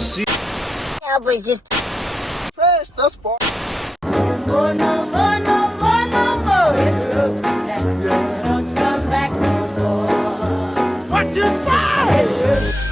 see. Cowboys just trash thus far. Oh, no more, no more, no more. Hit the road, Jack. Don't come back no more. What you say? Hit the road.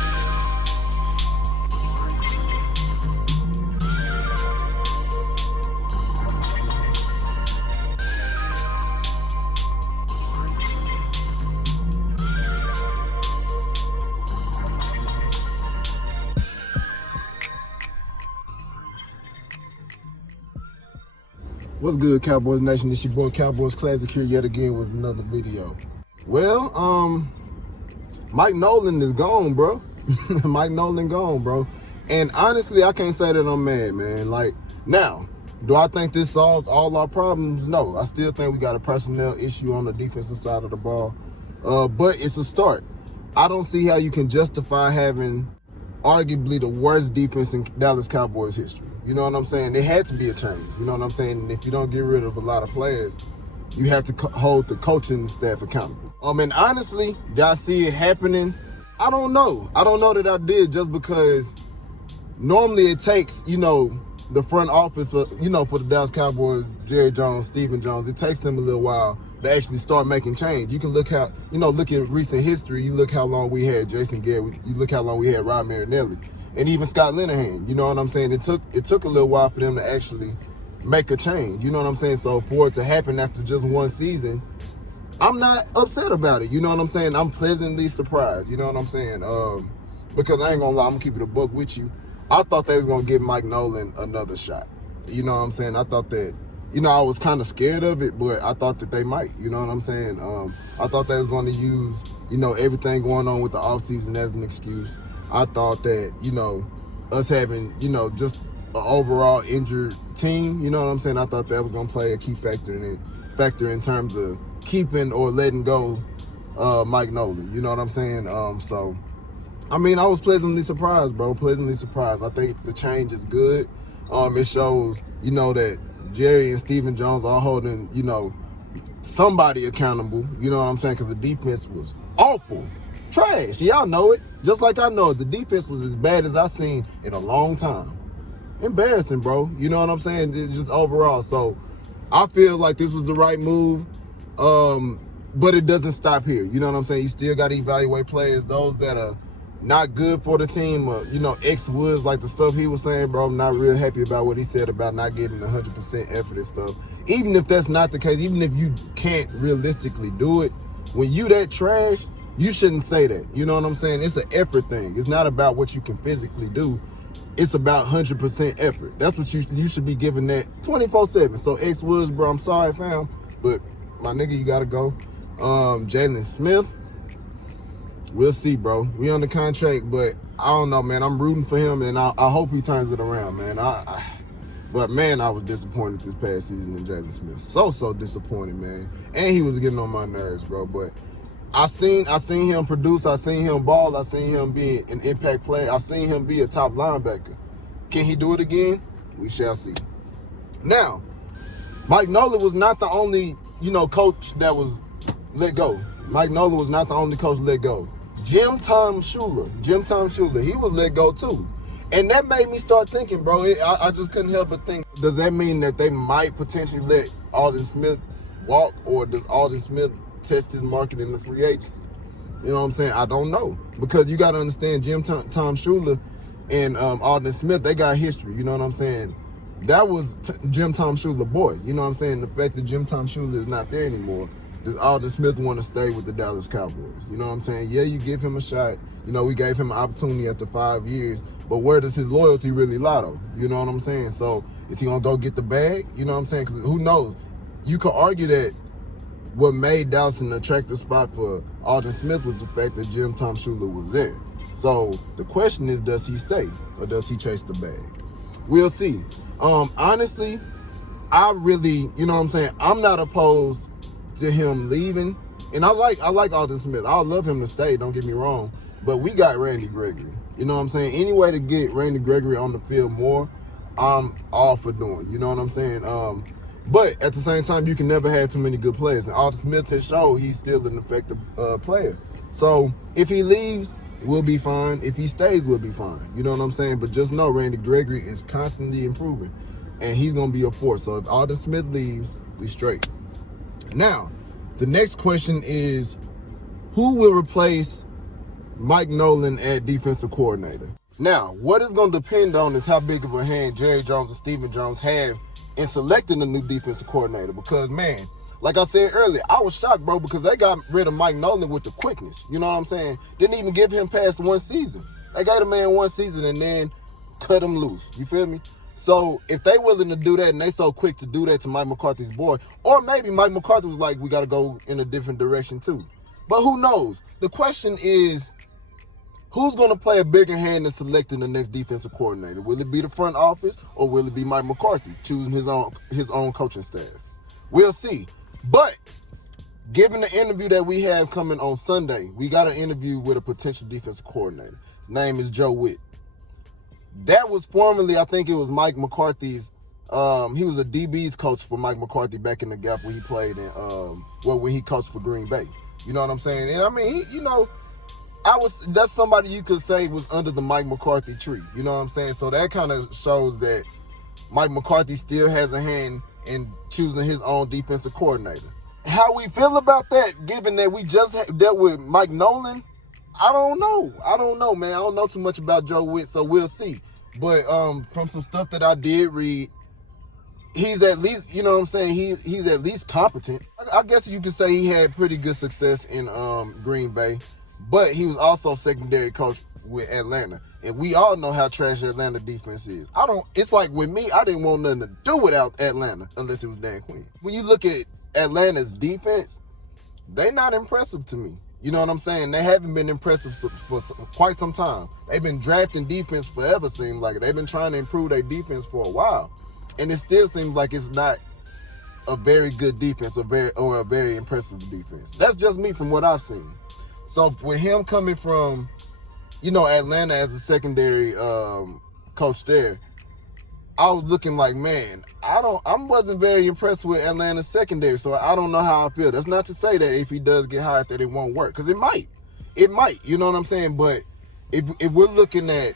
What's good, Cowboys Nation? It's your boy Cowboys Classic here yet again with another video. Well, Mike Nolan is gone, bro. Mike Nolan gone, bro. And honestly, I can't say that I'm mad, man. Like, now, do I think this solves all our problems? No. I still think we got a personnel issue on the defensive side of the ball. But it's a start. I don't see how you can justify having arguably the worst defense in Dallas Cowboys history. You know what I'm saying? There had to be a change. You know what I'm saying? And if you don't get rid of a lot of players, you have to hold the coaching staff accountable. And honestly, did I see it happening? I don't know. I don't know that I did, just because normally it takes, the front office, for the Dallas Cowboys, Jerry Jones, Stephen Jones, it takes them a little while to actually start making change. You can look at recent history. You look how long we had Jason Garrett. You look how long we had Rod Marinelli. And even Scott Linehan, you know what I'm saying? It took a little while for them to actually make a change, you know what I'm saying? So for it to happen after just one season, I'm not upset about it, you know what I'm saying? I'm pleasantly surprised, you know what I'm saying? Because I ain't gonna lie, I'm gonna keep it a buck with you. I thought they was gonna give Mike Nolan another shot, you know what I'm saying? I thought that, I was kind of scared of it, but I thought that they might, you know what I'm saying? I thought they was gonna use, everything going on with the offseason as an excuse. I thought that, us having, just an overall injured team, you know what I'm saying? I thought that was going to play a key factor in terms of keeping or letting go Mike Nolan, you know what I'm saying? So, I was pleasantly surprised, bro, pleasantly surprised. I think the change is good. It shows, that Jerry and Stephen Jones are holding, somebody accountable, you know what I'm saying? Because the defense was awful. Trash. Y'all know it. Just like I know it. The defense was as bad as I've seen in a long time. Embarrassing, bro. You know what I'm saying? It's just overall. So I feel like this was the right move. But it doesn't stop here. You know what I'm saying? You still got to evaluate players. Those that are not good for the team, ex-Woods, like the stuff he was saying, bro, I'm not real happy about what he said about not giving 100% effort and stuff. Even if that's not the case, even if you can't realistically do it, when you that trash, you shouldn't say that. You know what I'm saying? It's an effort thing. It's not about what you can physically do. It's about 100% effort. That's what you should be giving that 24/7. So ex-Woods, bro, I'm sorry, fam, but my nigga, you gotta go. Jalen Smith, we'll see, bro. We on the contract, but I don't know, man. I'm rooting for him, and I hope he turns it around, man. But man, I was disappointed this past season in Jalen Smith. So disappointed, man. And he was getting on my nerves, bro. But I seen him produce. I seen him ball. I seen him be an impact player. I seen him be a top linebacker. Can he do it again? We shall see. Now, Mike Nolan was not the only, coach that was let go. Mike Nolan was not the only coach let go. Tomsula, he was let go too. And that made me start thinking, bro, I just couldn't help but think, does that mean that they might potentially let Aldon Smith walk, or does Aldon Smith test his market in the free agency? You know what I'm saying? I don't know. Because you got to understand, Tomsula and Aldon Smith, they got history. You know what I'm saying? That was Tomsula boy. You know what I'm saying? The fact that Tomsula is not there anymore, does Aldon Smith want to stay with the Dallas Cowboys? You know what I'm saying? Yeah, you give him a shot. We gave him an opportunity after 5 years. But where does his loyalty really lie, though? You know what I'm saying? So is he going to go get the bag? You know what I'm saying? Because who knows? You could argue that what made Dallas an attractive spot for Aldon Smith was the fact that Tomsula was there. So the question is, does he stay or does he chase the bag? We'll see. Honestly, I really, I'm not opposed to him leaving. And I like Aldon Smith. I would love him to stay, don't get me wrong. But we got Randy Gregory. You know what I'm saying? Any way to get Randy Gregory on the field more, I'm all for doing. You know what I'm saying? But at the same time, you can never have too many good players. And Aldon Smith has shown he's still an effective player. So if he leaves, we'll be fine. If he stays, we'll be fine. You know what I'm saying? But just know Randy Gregory is constantly improving, and he's going to be a force. So if Alden Smith leaves, we straight. Now, the next question is, who will replace Mike Nolan at defensive coordinator? Now, what it's going to depend on is how big of a hand Jerry Jones and Stephen Jones have in selecting a new defensive coordinator. Because, man, like I said earlier, I was shocked, bro, because they got rid of Mike Nolan with the quickness. You know what I'm saying? Didn't even give him past one season. They gave the man one season and then cut him loose. You feel me? So if they willing to do that and they so quick to do that to Mike McCarthy's boy, or maybe Mike McCarthy was like, we got to go in a different direction too. But who knows? The question is, who's going to play a bigger hand in selecting the next defensive coordinator? Will it be the front office, or will it be Mike McCarthy choosing his own coaching staff? We'll see. But given the interview that we have coming on Sunday, we got an interview with a potential defensive coordinator. His name is Joe Whitt. That was formerly, I think it was Mike McCarthy's, he was a DB's coach for Mike McCarthy back in the gap when he played in, when he coached for Green Bay. You know what I'm saying? And I mean, that's somebody you could say was under the Mike McCarthy tree. You know what I'm saying? So that kind of shows that Mike McCarthy still has a hand in choosing his own defensive coordinator. How we feel about that, given that we just dealt with Mike Nolan, I don't know, man. I don't know too much about Joe Whitt, so we'll see. But from some stuff that I did read, he's at least, you know what I'm saying, he's at least competent. I guess you could say he had pretty good success in Green Bay, but he was also secondary coach with Atlanta. And we all know how trash Atlanta defense is. It's like with me, I didn't want nothing to do without Atlanta unless it was Dan Quinn. When you look at Atlanta's defense, they're not impressive to me. You know what I'm saying? They haven't been impressive for quite some time. They've been drafting defense forever, seems like it. They've been trying to improve their defense for a while. And it still seems like it's not a very good defense or a very impressive defense. That's just me from what I've seen. So with him coming from, Atlanta as a secondary coach there, I was looking like, man, I wasn't very impressed with Atlanta's secondary, so I don't know how I feel. That's not to say that if he does get hired that it won't work, because it might, you know what I'm saying? But if we're looking at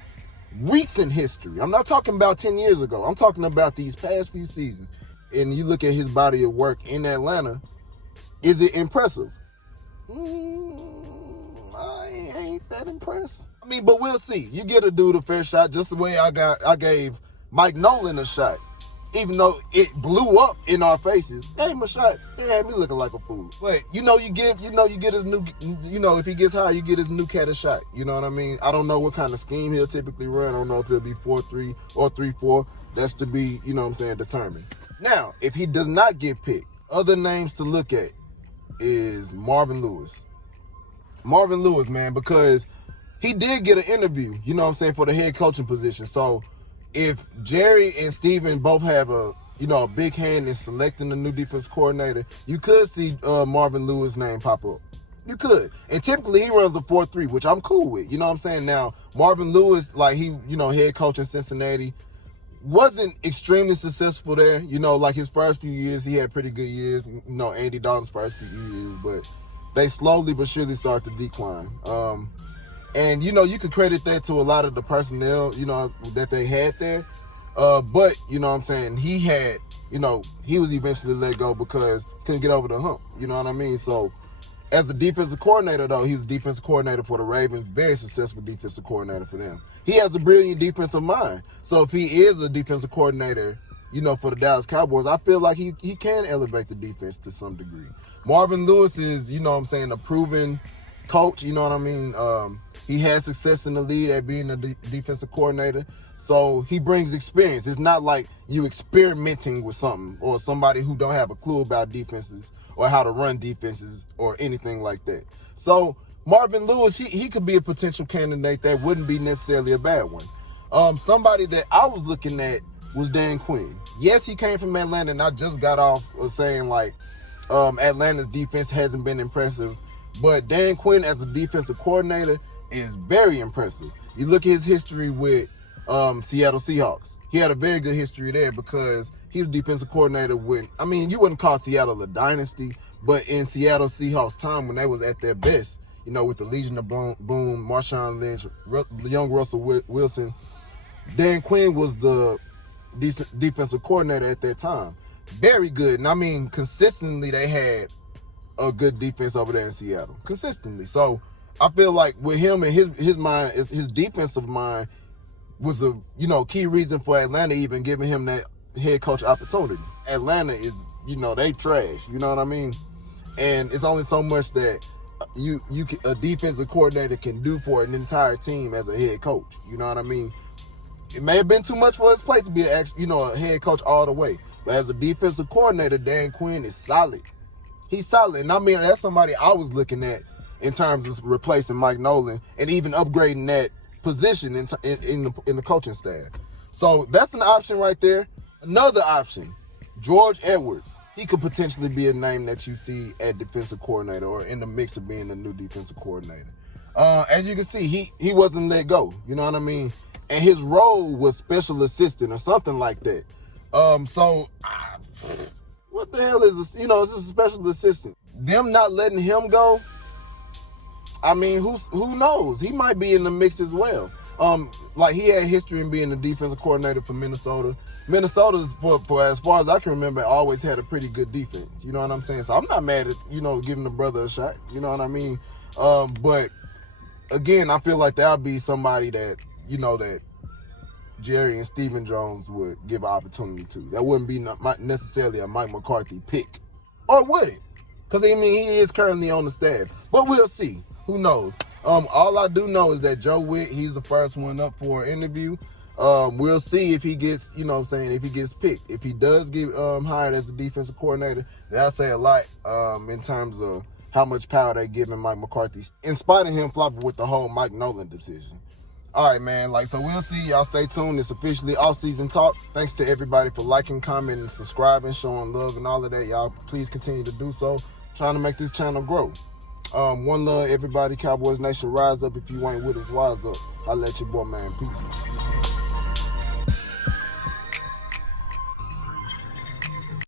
recent history, I'm not talking about 10 years ago, I'm talking about these past few seasons, and you look at his body of work in Atlanta, is it impressive? I ain't that impressed. I mean, but we'll see. You get a dude a fair shot, just the way I gave Mike Nolan a shot, even though it blew up in our faces. Gave him a shot. It had me looking like a fool. But you get his new, if he gets high, you get his new cat a shot. You know what I mean? I don't know what kind of scheme he'll typically run. I don't know if it'll be 4-3 or 3-4. That's to be, determined. Now, if he does not get picked, other names to look at is Marvin Lewis. Marvin Lewis, man, because he did get an interview, for the head coaching position. So if Jerry and Steven both have a big hand in selecting the new defense coordinator, you could see Marvin Lewis' name pop up. You could. And typically he runs a 4-3, which I'm cool with. You know what I'm saying? Now, Marvin Lewis, head coach in Cincinnati, wasn't extremely successful there. His first few years, he had pretty good years. Andy Dalton's first few years, but they slowly but surely started to decline. And, you could credit that to a lot of the personnel, that they had there. But, he had, he was eventually let go because he couldn't get over the hump. You know what I mean? So, as a defensive coordinator, though, he was defensive coordinator for the Ravens, very successful defensive coordinator for them. He has a brilliant defensive mind. So, if he is a defensive coordinator, for the Dallas Cowboys, I feel like he can elevate the defense to some degree. Marvin Lewis is, a proven coach, you know what I mean? He had success in the league at being a defensive coordinator. So he brings experience. It's not like you experimenting with something or somebody who don't have a clue about defenses or how to run defenses or anything like that. So Marvin Lewis, he could be a potential candidate that wouldn't be necessarily a bad one. Somebody that I was looking at was Dan Quinn. Yes, he came from Atlanta, and I just got off of saying Atlanta's defense hasn't been impressive. But Dan Quinn as a defensive coordinator is very impressive. You look at his history with Seattle Seahawks. He had a very good history there because he was defensive coordinator when, you wouldn't call Seattle a dynasty, but in Seattle Seahawks time when they was at their best, with the Legion of Boom, Marshawn Lynch, young Russell Wilson. Dan Quinn was the defensive coordinator at that time. Very good. And I mean, consistently they had a good defense over there in Seattle. Consistently. So I feel like with him and his mind, his defensive mind was a key reason for Atlanta even giving him that head coach opportunity. Atlanta is, they trash. You know what I mean? And it's only so much that a defensive coordinator can do for an entire team as a head coach. You know what I mean? It may have been too much for his place to be a head coach all the way. But as a defensive coordinator, Dan Quinn is solid. He's solid. And I mean, that's somebody I was looking at in terms of replacing Mike Nolan and even upgrading that position in the coaching staff. So that's an option right there. Another option, George Edwards. He could potentially be a name that you see at defensive coordinator or in the mix of being the new defensive coordinator. As you can see, he wasn't let go. You know what I mean? And his role was special assistant or something like that. What the hell is this? It's a special assistant. Them not letting him go, I mean, who knows? He might be in the mix as well. Like he had history in being the defensive coordinator for Minnesota. Minnesota's, for as far as I can remember, always had a pretty good defense. You know what I'm saying? So I'm not mad at, giving the brother a shot. You know what I mean? But again, I feel like that'll be somebody that, that Jerry and Stephen Jones would give an opportunity to. That wouldn't be necessarily a Mike McCarthy pick. Or would it? Because, I mean, he is currently on the staff. But we'll see. Who knows? All I do know is that Joe Whitt, he's the first one up for an interview. We'll see if he gets, if he gets picked. If he does get hired as the defensive coordinator, that'll say a lot in terms of how much power they giving Mike McCarthy, in spite of him flopping with the whole Mike Nolan decision. All right, man. So we'll see. Y'all stay tuned. It's officially off-season talk. Thanks to everybody for liking, commenting, subscribing, showing love, and all of that. Y'all please continue to do so. Trying to make this channel grow. One love, everybody. Cowboys Nation, rise up. If you ain't with us, wise up. I'll let your boy, man. Peace.